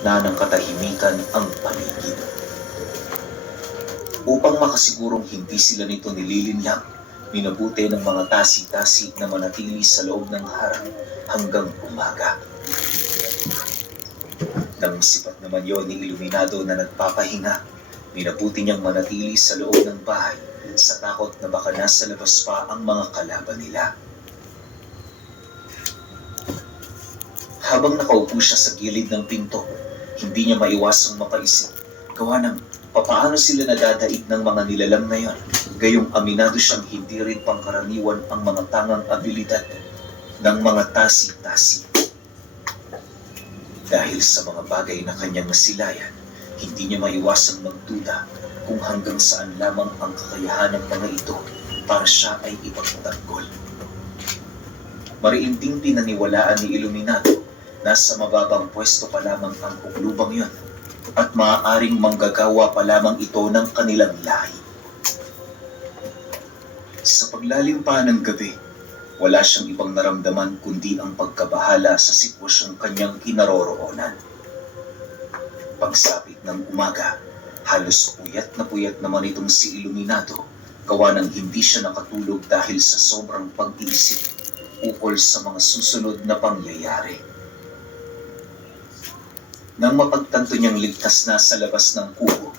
gitna ng katahimikan ang paligid. Upang makasigurong hindi sila nito nililinyang, minabuti ng mga tasi-tasi na manatili sa loob ng harang hanggang umaga. Nang sipat naman yon ni Iluminado na nagpapahinga, minabuti niyang manatili sa loob ng bahay sa takot na baka nasa labas pa ang mga kalaban nila. Habang nakaupo siya sa gilid ng pinto, hindi niya maiwasang mapaisip gawa ng papaano sila nadadaig ng mga nilalang na yon, gayong aminado siyang hindi rin pangkaraniwan ang mga tangang abilidad ng mga tasi-tasi. Dahil sa mga bagay na kanyang nasilayan, hindi niya maiwasang magduda kung hanggang saan lamang ang kakayahan ng mga ito para siya ay ipagtanggol. Mariinding pinaniwalaan ni Iluminado na sa mababang pwesto pa lamang ang kuklubang yon at maaaring manggagawa pa lamang ito ng kanilang lahi. Sa paglalim pa ng gabi, wala siyang ibang naramdaman kundi ang pagkabahala sa sitwasyong kanyang kinaroroonan. Pagsapit ng umaga, halos puyat naman itong si Iluminado, gawa ng hindi siya nakatulog dahil sa sobrang pag-iisip ukol sa mga susunod na pangyayari. Nang mapagtanto niyang ligtas na sa labas ng kubo,